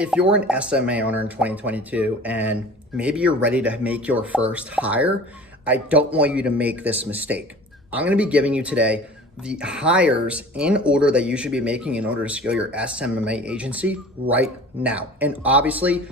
If you're an SMA owner in 2022 and maybe you're ready to make your first hire, I don't want you to make this mistake. I'm going to be giving you today the hires in order that you should be making in order to scale your SMMA agency right now. And obviously,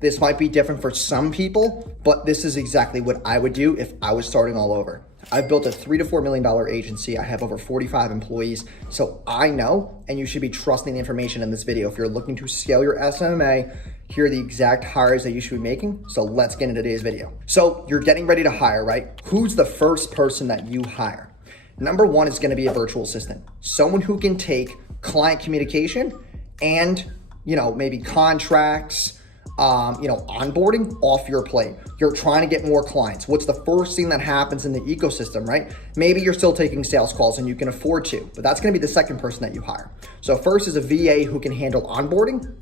this might be different for some people, but this is exactly what I would do if I was starting all over. I've built a $3 to $4 million agency. I have over 45 employees. So I know, and you should be trusting the information in this video. If you're looking to scale your SMMA, here are the exact hires that you should be making. So let's get into today's video. So you're getting ready to hire, right? Who's the first person that you hire? Number one is going to be a virtual assistant. Someone who can take client communication and, maybe contracts, onboarding off your plate. You're trying to get more clients. What's the first thing that happens in the ecosystem, right? Maybe you're still taking sales calls and you can afford to, but that's going to be the second person that you hire. So first is a VA who can handle onboarding,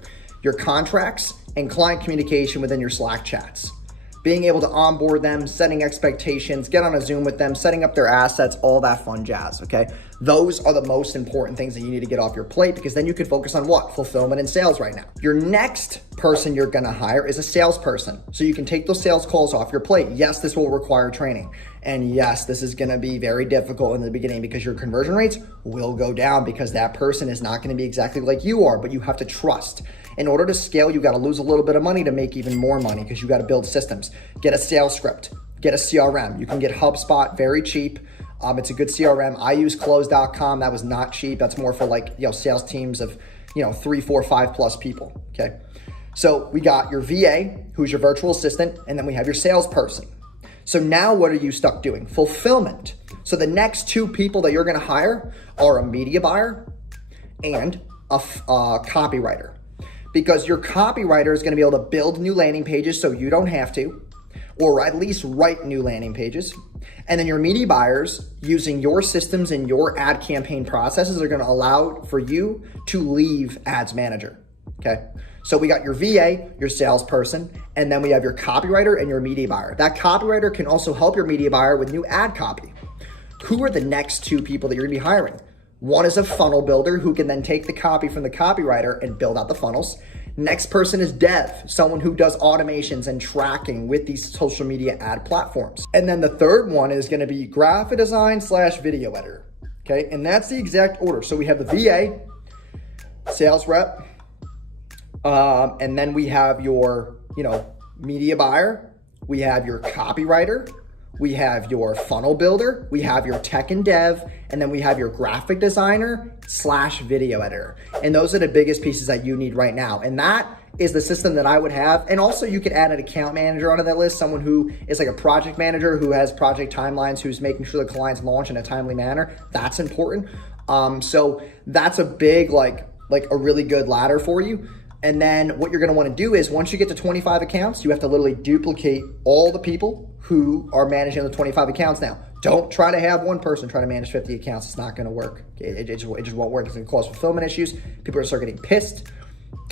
your contracts, and client communication within your Slack chats. Being able to onboard them, setting expectations, get on a Zoom with them, setting up their assets, all that fun jazz, okay? Those are the most important things that you need to get off your plate, because then you can focus on what? Fulfillment and sales right now. Your next person you're gonna hire is a salesperson. So you can take those sales calls off your plate. Yes, this will require training. And yes, this is gonna be very difficult in the beginning because your conversion rates will go down because that person is not gonna be exactly like you are, but you have to trust. In order to scale, you gotta lose a little bit of money to make even more money because you gotta build systems. Get a sales script, get a CRM. You can get HubSpot very cheap. It's a good CRM. I use close.com. That was not cheap. That's more for sales teams of 3, 4, 5+ people, okay? So we got your VA, who's your virtual assistant, and then we have your salesperson. So now what are you stuck doing? Fulfillment. So the next two people that you're gonna hire are a media buyer and a copywriter. Because your copywriter is gonna be able to build new landing pages so you don't have to, or at least write new landing pages. And then your media buyers, using your systems and your ad campaign processes, are gonna allow for you to leave Ads Manager, okay? So we got your VA, your salesperson, and then we have your copywriter and your media buyer. That copywriter can also help your media buyer with new ad copy. Who are the next two people that you're gonna be hiring? One is a funnel builder who can then take the copy from the copywriter and build out the funnels. Next person is dev, someone who does automations and tracking with these social media ad platforms. And then the third one is gonna be graphic design / video editor, okay? And that's the exact order. So we have the VA, sales rep, and then we have your, media buyer, we have your copywriter, we have your funnel builder, we have your tech and dev, and then we have your graphic designer / video editor. And those are the biggest pieces that you need right now. And that is the system that I would have. And also you could add an account manager onto that list, someone who is like a project manager who has project timelines, who's making sure the clients launch in a timely manner. That's important. So that's a big, like a really good ladder for you. And then what you're gonna wanna do is once you get to 25 accounts, you have to literally duplicate all the people who are managing the 25 accounts now. Don't try to have one person try to manage 50 accounts. It's not gonna work. It just won't work. It's gonna cause fulfillment issues. People are gonna start getting pissed.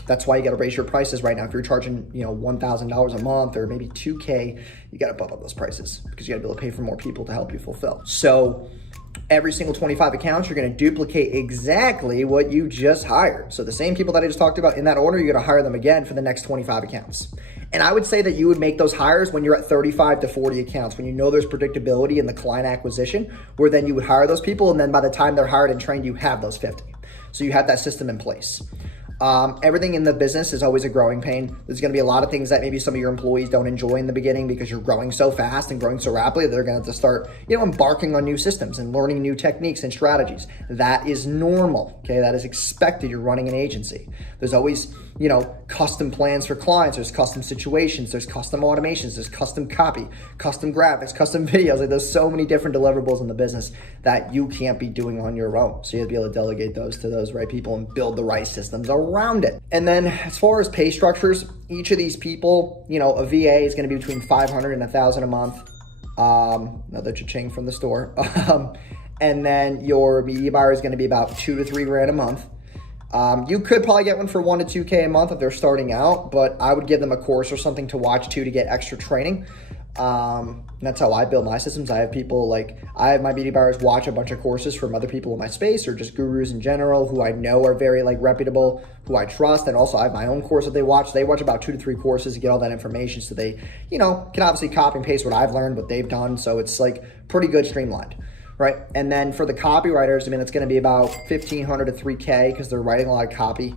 That's why you gotta raise your prices right now. If you're charging, $1,000 a month or maybe 2K, you gotta bump up those prices because you gotta be able to pay for more people to help you fulfill. So every single 25 accounts, you're gonna duplicate exactly what you just hired. So the same people that I just talked about in that order, you're gonna hire them again for the next 25 accounts. And I would say that you would make those hires when you're at 35 to 40 accounts, when you know there's predictability in the client acquisition, where then you would hire those people, and then by the time they're hired and trained, you have those 50. So you have that system in place. Everything in the business is always a growing pain. There's gonna be a lot of things that maybe some of your employees don't enjoy in the beginning because you're growing so fast and growing so rapidly, they're gonna have to start, embarking on new systems and learning new techniques and strategies. That is normal, okay? That is expected. You're running an agency. There's always, custom plans for clients. There's custom situations. There's custom automations. There's custom copy, custom graphics, custom videos. Like there's so many different deliverables in the business that you can't be doing on your own. So you have to be able to delegate those to those right people and build the right systems around it. And then as far as pay structures, each of these people, a VA is going to be between $500 and $1,000 a month. Another cha-ching from the store. And then your media buyer is going to be about $2 to $3 grand a month. You could probably get one for $1 to $2K a month if they're starting out, but I would give them a course or something to watch too to get extra training. That's how I build my systems. I have people I have my beauty buyers watch a bunch of courses from other people in my space or just gurus in general who I know are very reputable, who I trust. And also I have my own course that they watch. They watch about 2 to 3 courses to get all that information. So they, can obviously copy and paste what I've learned, what they've done. So it's pretty good streamlined. Right. And then for the copywriters, it's going to be about 1,500 to 3K because they're writing a lot of copy.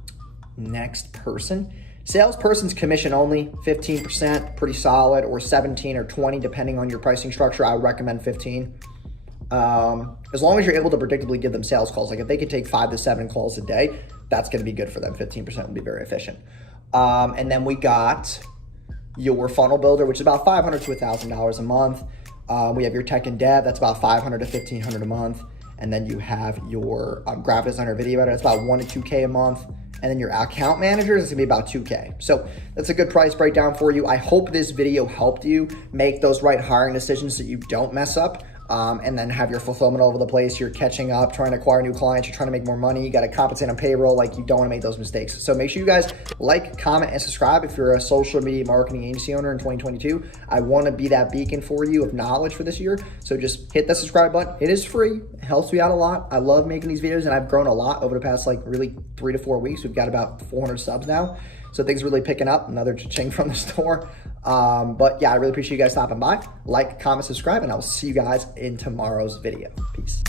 Next person. Salesperson's commission only, 15%, pretty solid, or 17 or 20, depending on your pricing structure. I would recommend 15. As long as you're able to predictably give them sales calls, if they could take 5 to 7 calls a day, that's going to be good for them. 15% would be very efficient. And then we got your funnel builder, which is about $500 to $1,000 a month. We have your tech and dev, that's about $500 to $1,500 a month. And then you have your graphic designer, video editor, that's about 1 to 2K a month. And then your account managers is gonna be about 2K. So that's a good price breakdown for you. I hope this video helped you make those right hiring decisions so you don't mess up. And then have your fulfillment all over the place. You're catching up, trying to acquire new clients. You're trying to make more money. You got to compensate on payroll. You don't want to make those mistakes. So make sure you guys comment, and subscribe if you're a social media marketing agency owner in 2022. I want to be that beacon for you of knowledge for this year. So just hit that subscribe button. It is free. It helps me out a lot. I love making these videos, and I've grown a lot over the past really 3 to 4 weeks. We've got about 400 subs now. So things are really picking up. Another cha-ching from the store. But yeah, I really appreciate you guys stopping by. Comment, subscribe, and I'll see you guys in tomorrow's video. Peace.